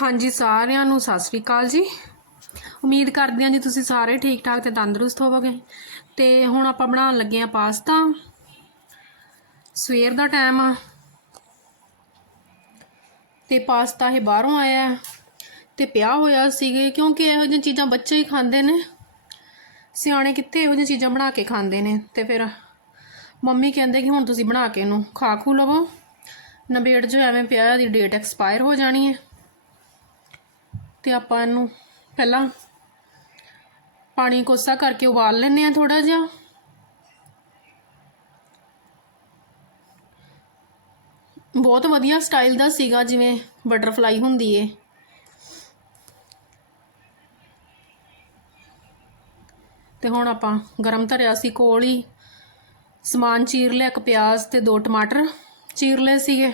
ਹਾਂਜੀ, ਸਾਰਿਆਂ ਨੂੰ ਸਤਿ ਸ੍ਰੀ ਅਕਾਲ ਜੀ। ਉਮੀਦ ਕਰਦੀ ਹਾਂ ਜੀ ਤੁਸੀਂ ਸਾਰੇ ਠੀਕ ਠਾਕ ਤੇ ਤੰਦਰੁਸਤ ਹੋਵੋਗੇ। ਤੇ ਹੁਣ ਆਪਾਂ ਬਣਾਉਣ ਲੱਗੇ ਆ ਪਾਸਤਾ। ਸਵੇਰ ਦਾ ਟਾਈਮ ਆ। ਤੇ ਪਾਸਤਾ ਇਹ ਬਾਹਰੋਂ ਆਇਆ ਹੈ। ਤੇ ਪਿਆ ਹੋਇਆ ਸੀਗੇ, ਕਿਉਂਕਿ ਇਹੋ ਜਿਹੀਆਂ ਚੀਜ਼ਾਂ ਬੱਚੇ ਹੀ ਖਾਂਦੇ ਨੇ। ਸਿਆਣੇ ਕਿੱਥੇ ਇਹੋ ਜਿਹੀਆਂ ਚੀਜ਼ਾਂ ਬਣਾ ਕੇ ਖਾਂਦੇ ਨੇ? ਤੇ ਫਿਰ ਮੰਮੀ ਕਹਿੰਦੇ ਕਿ ਹੁਣ ਤੁਸੀਂ ਬਣਾ ਕੇ ਇਹਨੂੰ ਖਾ ਖੂ ਲਵੋ। ਨਬੇੜ ਜੋ ਐਵੇਂ ਪਿਆ ਦੀ ਡੇਟ ਐਕਸਪਾਇਰ ਹੋ ਜਾਣੀ ਹੈ। ਤੇ ਆਪਾਂ ਇਹਨੂੰ ਪਹਿਲਾਂ ਪਾਣੀ ਕੋਸਾ ਕਰਕੇ ਉਬਾਲ ਲੈਂਦੇ ਆ ਥੋੜਾ ਜਿਹਾ। ਬਹੁਤ ਵਧੀਆ ਸਟਾਈਲ ਦਾ ਸੀਗਾ, ਜਿਵੇਂ ਬਟਰਫਲਾਈ ਹੁੰਦੀ ਏ। ਤੇ ਹੁਣ ਆਪਾਂ ਗਰਮ ਧਰਿਆ ਸੀ ਕੋਲ ਹੀ। ਸਮਾਨ ਚੀਰ ਲਿਆ ਇੱਕ ਪਿਆਜ਼ ਤੇ ਦੋ ਟਮਾਟਰ ਚੀਰ ਲਏ ਸੀਗੇ।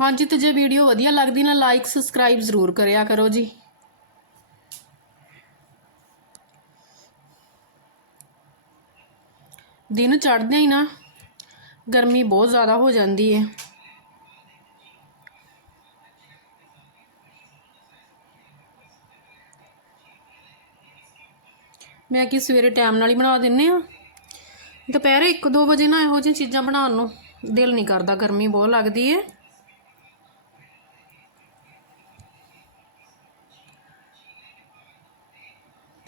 ਹਾਂਜੀ ਤੇ ਜੇ ਵੀਡੀਓ ਵਧੀਆ ਲੱਗਦੀ ਨਾ ਲਾਈਕ ਸਬਸਕ੍ਰਾਈਬ ਜ਼ਰੂਰ ਕਰਿਆ ਕਰੋ ਜੀ। ਦਿਨ ਚੜ੍ਹਦੇ ਹੀ ਨਾ, ਗਰਮੀ ਬਹੁਤ ਜ਼ਿਆਦਾ ਹੋ ਜਾਂਦੀ ਹੈ ਮੈਂ ਕਿ ਸਵੇਰੇ ਟਾਈਮ ਨਾਲ ਹੀ ਬਣਾ ਦਿੰਨੇ ਆ? ਦੁਪਹਿਰੇ 1-2 ਵਜੇ ਨਾ ਇਹੋ ਜਿਹੀਆਂ ਚੀਜ਼ਾਂ ਬਣਾਉਣ ਨੂੰ ਦਿਲ ਨਹੀਂ ਕਰਦਾ, ਗਰਮੀ ਬਹੁਤ ਲੱਗਦੀ ਹੈ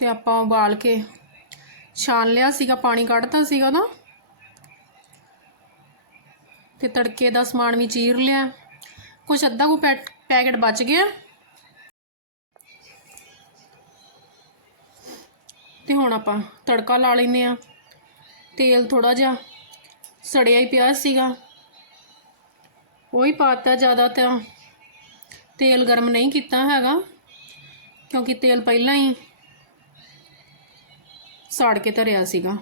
ਤੇ ਆਪਾਂ ਉਬਾਲ ਕੇ ਛਾਣ ਲਿਆ ਸੀਗਾ, ਪਾਣੀ ਕੱਢਤਾ ਸੀਗਾ ਉਹਦਾ। ਤੇ ਤੜਕੇ ਦਾ ਸਮਾਨ ਵੀ ਚੀਰ ਲਿਆ। ਕੁਛ ਅੱਧਾ ਕੁ ਪੈਕ- ਪੈਕਟ ਬਚ ਗਿਆ। ਤੇ ਹੁਣ ਆਪਾਂ ਤੜਕਾ ਲਾ ਲੈਨੇ ਆ ਤੇਲ ਥੋੜਾ ਜਿਹਾ ਸੜਿਆ ਹੀ ਪਿਆ ਸੀਗਾ। ਉਹੀ ਪਾਤਾ ਜ਼ਿਆਦਾ ਤਾਂ। ਤੇਲ ਗਰਮ ਨਹੀਂ ਕੀਤਾ ਹੈਗਾ, ਕਿਉਂਕਿ ਤੇਲ ਪਹਿਲਾਂ ਹੀ ਸਾੜ ਕੇ ਧਰਿਆ ਸੀਗਾ।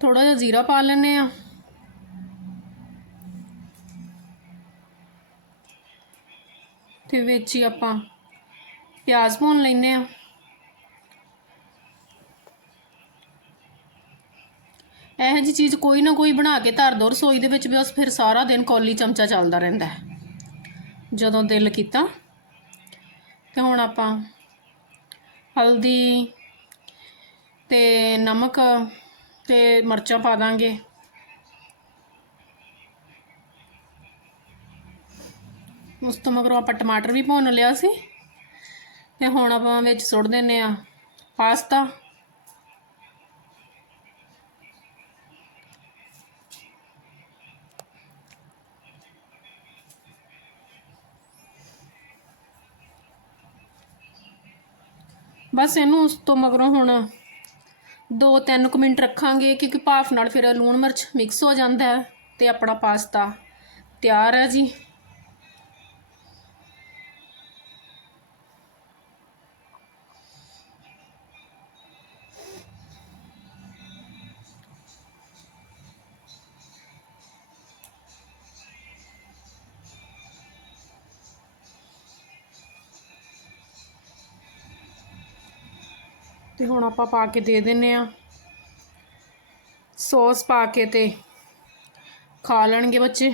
ਥੋੜਾ ਜਿਹਾ ਜ਼ੀਰਾ ਪਾ ਲੈਨੇ ਆ ਤੇ ਵਿੱਚ ਹੀ ਆਪਾਂ ਪਿਆਜ਼ ਭੁੰਨ ਲੈਨੇ ਆ ਇਹੋ ਜੀ ਚੀਜ਼ ਕੋਈ ਨਾ ਕੋਈ ਬਣਾ ਕੇ ਧਰ ਦੋ, ਰਸੋਈ ਦੇ ਵਿੱਚ ਵੀ ਬਸ ਫਿਰ ਸਾਰਾ ਦਿਨ ਕੌਲੀ ਚਮਚਾ ਚੱਲਦਾ ਰਹਿੰਦਾ ਹੈ। ਜਦੋਂ ਦਿਲ ਕੀਤਾ, ਤੇ ਹੁਣ ਆਪਾਂ ਹਲਦੀ ਤੇ ਨਮਕ ਤੇ ਮਿਰਚਾਂ ਪਾ ਦਾਂਗੇ। ਉਸ ਤੋਂ ਮਗਰੋਂ ਆਪਾਂ ਟਮਾਟਰ ਵੀ ਭੁੰਨ ਲਿਆ ਸੀ, ਤੇ ਹੁਣ ਆਪਾਂ ਵਿੱਚ ਸੁੱਟ ਦਿੰਨੇ ਆ ਪਾਸਤਾ। ਬਸ ਇਹਨੂੰ ਉਸ ਤੋਂ ਮਗਰੋਂ ਹੁਣ 2-3 ਕੁ ਮਿੰਟ ਰੱਖਾਂਗੇ ਕਿਉਂਕਿ ਭਾਫ ਨਾਲ ਫਿਰ ਲੂਣ ਮਿਰਚ ਮਿਕਸ ਹੋ ਜਾਂਦਾ ਹੈ ਤੇ ਆਪਣਾ ਪਾਸਤਾ ਤਿਆਰ ਹੈ ਜੀ। ਤੇ ਹੁਣ ਆਪਾਂ ਪਾ ਕੇ ਦੇ ਦਿੰਨੇ ਆ। ਸੌਸ ਪਾ ਕੇ ਤੇ ਖਾ ਲੈਣਗੇ ਬੱਚੇ।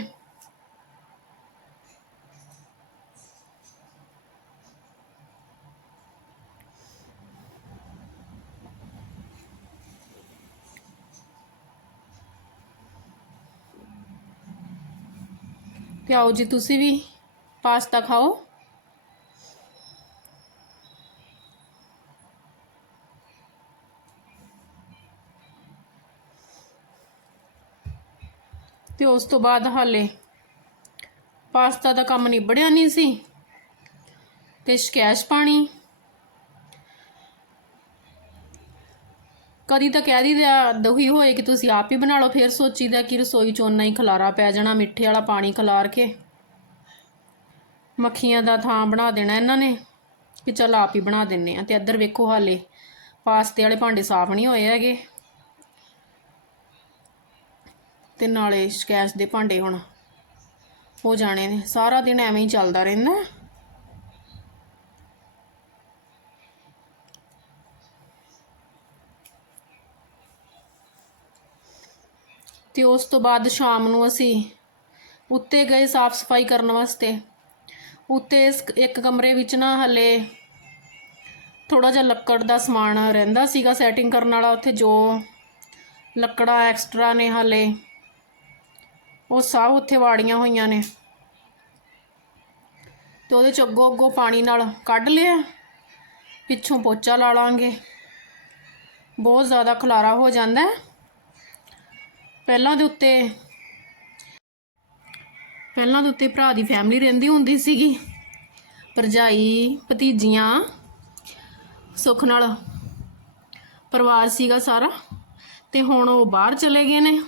ਤੇ ਆਓ ਜੀ, ਤੁਸੀਂ ਵੀ ਪਾਸਤਾ ਖਾਓ। ਤੇ ਉਸ ਤੋਂ ਬਾਅਦ ਹਾਲੇ ਪਾਸਤਾ ਦਾ ਕੰਮ ਨਿਬੜਿਆ ਨਹੀਂ ਸੀ ਤੇ ਸ਼ਕੈਸ਼ ਪਾਣੀ। ਕਦੀ ਤਾਂ ਕਹਿ ਦੀਦਾ ਦਹੀ ਹੋਏ ਕਿ ਤੁਸੀਂ ਆਪ ਹੀ ਬਣਾ ਲਓ, ਫਿਰ ਸੋਚੀਦਾ ਕਿ ਰਸੋਈ ਚ ਓਨਾ ਹੀ ਖਲਾਰਾ ਪੈ ਜਾਣਾ, ਮਿੱਠੇ ਵਾਲਾ ਪਾਣੀ ਖਲਾਰ ਕੇ। ਮੱਖੀਆਂ ਦਾ ਥਾਂ ਬਣਾ ਦੇਣਾ ਇਹਨਾਂ ਨੇ, ਕਿ ਚਲ ਆਪ ਹੀ ਬਣਾ ਦਿੰਨੇ ਆ। ਤੇ ਇੱਧਰ ਵੇਖੋ ਹਾਲੇ ਪਾਸਤੇ ਵਾਲੇ ਭਾਂਡੇ ਸਾਫ਼ ਨਹੀਂ ਹੋਏ ਹੈਗੇ। ਤੇ ਨਾਲੇ ਸਕੈਸ਼ ਦੇ ਭਾਂਡੇ ਹੁਣ ਹੋ ਜਾਣੇ ਨੇ। ਸਾਰਾ ਦਿਨ ਐਵੇਂ ਹੀ ਚੱਲਦਾ ਰਹਿੰਦਾ। ਤੇ ਉਸ ਤੋਂ ਬਾਅਦ ਸ਼ਾਮ ਨੂੰ ਅਸੀਂ ਉੱਤੇ ਗਏ ਸਾਫ਼ ਸਫ਼ਾਈ ਕਰਨ ਵਾਸਤੇ। ਉੱਤੇ ਇੱਕ ਕਮਰੇ ਵਿੱਚ ਨਾ ਹਲੇ ਥੋੜਾ ਜਿਹਾ ਲੱਕੜ ਦਾ ਸਮਾਨ ਰਹਿੰਦਾ ਸੀਗਾ। ਸੈਟਿੰਗ ਕਰਨ ਵਾਲਾ ਉੱਥੇ ਜੋ ਲੱਕੜਾ ਐਕਸਟਰਾ ਨੇ ਹਲੇ। ਉਹ ਸਭ ਉੱਥੇ ਵਾੜੀਆਂ ਹੋਈਆਂ ਨੇ। ਤੇ ਉਹਦੇ ਚ ਅੱਗੋਂ ਅੱਗੋਂ ਪਾਣੀ ਨਾਲ ਕੱਢ ਲਿਆ। ਪਿੱਛੋਂ ਪੋਚਾ ਲਾ ਲਾਂਗੇ। ਬਹੁਤ ਜ਼ਿਆਦਾ ਖਲਾਰਾ ਹੋ ਜਾਂਦਾ ਹੈ। ਪਹਿਲਾਂ ਦੇ ਉੱਤੇ, ਪਹਿਲਾਂ ਦੇ ਉੱਤੇ ਭਰਾ ਦੀ ਫੈਮਿਲੀ ਰਹਿੰਦੀ ਹੁੰਦੀ ਸੀਗੀ। ਭਰਜਾਈ, ਭਤੀਜੀਆਂ, ਸੁੱਖ ਨਾਲ ਪਰਿਵਾਰ ਸੀਗਾ ਸਾਰਾ। ਤੇ ਹੁਣ ਉਹ ਬਾਹਰ ਚਲੇ ਗਏ ਨੇ।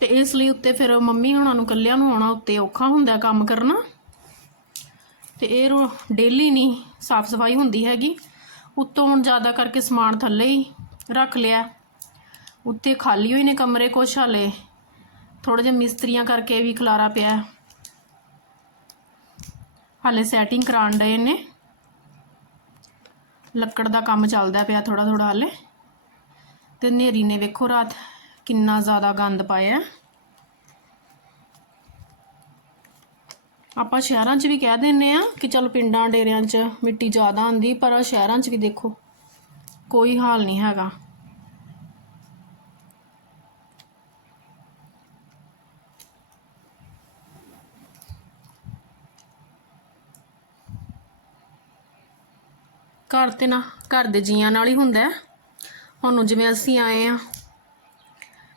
ਤੇ ਇਸ ਲਈ ਉੱਤੇ ਫਿਰ ਮੰਮੀ ਹੁਣਾਂ ਨੂੰ ਕੱਲਿਆਂ ਨੂੰ ਆਉਣਾ ਉੱਤੇ ਔਖਾ ਹੁੰਦਾ ਕੰਮ ਕਰਨਾ। ਤੇ ਇਹ ਰੋ, ਡੇਲੀ ਨਹੀਂ ਸਾਫ਼ ਸਫ਼ਾਈ ਹੁੰਦੀ ਹੈਗੀ। ਉੱਤੋਂ ਹੁਣ ਜ਼ਿਆਦਾ ਕਰਕੇ ਸਮਾਨ ਥੱਲੇ ਹੀ ਰੱਖ ਲਿਆ। ਉੱਤੇ ਖਾਲੀ ਹੋਈ ਨੇ ਕਮਰੇ ਕੁਛ ਹਾਲੇ। ਥੋੜੇ ਜਿਹਾ ਮਿਸਤਰੀਆਂ ਕਰਕੇ ਵੀ ਖਲਾਰਾ ਪਿਆ। ਹੈ। ਹਾਲੇ ਸੈਟਿੰਗ ਕਰਾਉਣ ਡਏ ਨੇ। ਲੱਕੜ ਦਾ ਕੰਮ ਚੱਲਦਾ ਪਿਆ ਥੋੜਾ ਥੋੜਾ ਹਾਲੇ। ਤੇ ਨੇਰੀ ਨੇ ਵੇਖੋ ਰਾਤ। ਕਿੰਨਾ ਜ਼ਿਆਦਾ ਗੰਦ ਪਾਇਆ ਆਪਾਂ ਸ਼ਹਿਰਾਂ 'ਚ ਵੀ ਕਹਿ ਦਿੰਨੇ ਆ ਕਿ ਚਲ ਪਿੰਡਾਂ ਡੇਰਿਆਂ 'ਚ ਮਿੱਟੀ ਜ਼ਿਆਦਾ ਆਂਦੀ ਪਰ ਸ਼ਹਿਰਾਂ 'ਚ ਵੀ ਦੇਖੋ, ਕੋਈ ਹਾਲ ਨਹੀਂ ਹੈਗਾ। ਘਰ ਤੇ ਨਾ ਘਰ ਦੇ ਜੀਆਂ ਨਾਲ ਹੀ ਹੁੰਦਾ ਹੁਣ ਜਿਵੇਂ ਅਸੀਂ ਆਏ ਆ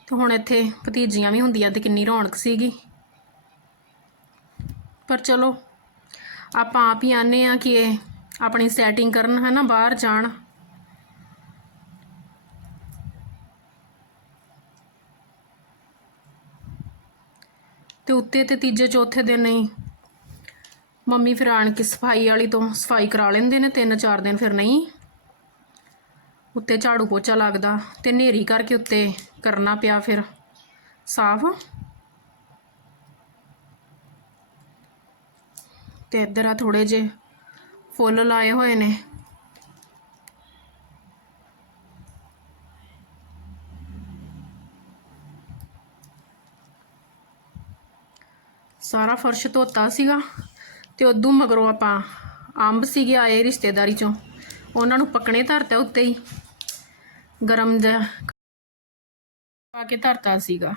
ਤੇ ਹੁਣ ਇੱਥੇ ਭਤੀਜੀਆਂ ਵੀ ਹੁੰਦੀਆਂ ਤੇ ਕਿੰਨੀ ਰੌਣਕ ਸੀਗੀ। ਪਰ ਚਲੋ, ਆਪਾਂ ਆਪ ਹੀ ਆਨੇ ਆ ਕਿ ਇਹ ਆਪਣੀ ਸੈਟਿੰਗ ਕਰਨ ਹੈ ਨਾ ਬਾਹਰ ਜਾਣ। ਤੇ ਉੱਤੇ ਤੇ ਤੀਜੇ ਚੌਥੇ ਦਿਨ ਹੀ ਮੰਮੀ ਫਿਰ ਆਣ ਕੇ ਸਫ਼ਾਈ ਵਾਲੀ ਤੋਂ ਸਫ਼ਾਈ ਕਰਾ ਲੈਂਦੇ ਨੇ, ਤਿੰਨ ਚਾਰ ਦਿਨ ਫਿਰ ਨਹੀਂ। ਉੱਤੇ ਝਾੜੂ ਪੋਚਾ ਲੱਗਦਾ ਤੇ ਨੇਰੀ ਕਰਕੇ ਉੱਤੇ ਕਰਨਾ ਪਿਆ ਫਿਰ। ਸਾਫ਼। ਤੇ ਇੱਧਰ ਆ ਥੋੜੇ ਜੇ ਫੁੱਲ ਲਾਏ ਹੋਏ ਨੇ। ਸਾਰਾ ਫਰਸ਼ ਧੋਤਾ ਸੀਗਾ ਤੇ ਉਦੋਂ ਮਗਰੋਂ ਆਪਾਂ ਅੰਬ ਸੀਗੇ ਆਏ ਰਿਸ਼ਤੇਦਾਰੀ ਚੋਂ। ਉਹਨਾਂ ਨੂੰ ਪੱਕਣੇ ਧਰਤਾ ਉੱਤੇ ਹੀ। ਗਰਮ ਜਿਹਾ ਕੇ ਧਰਤਾ ਸੀਗਾ।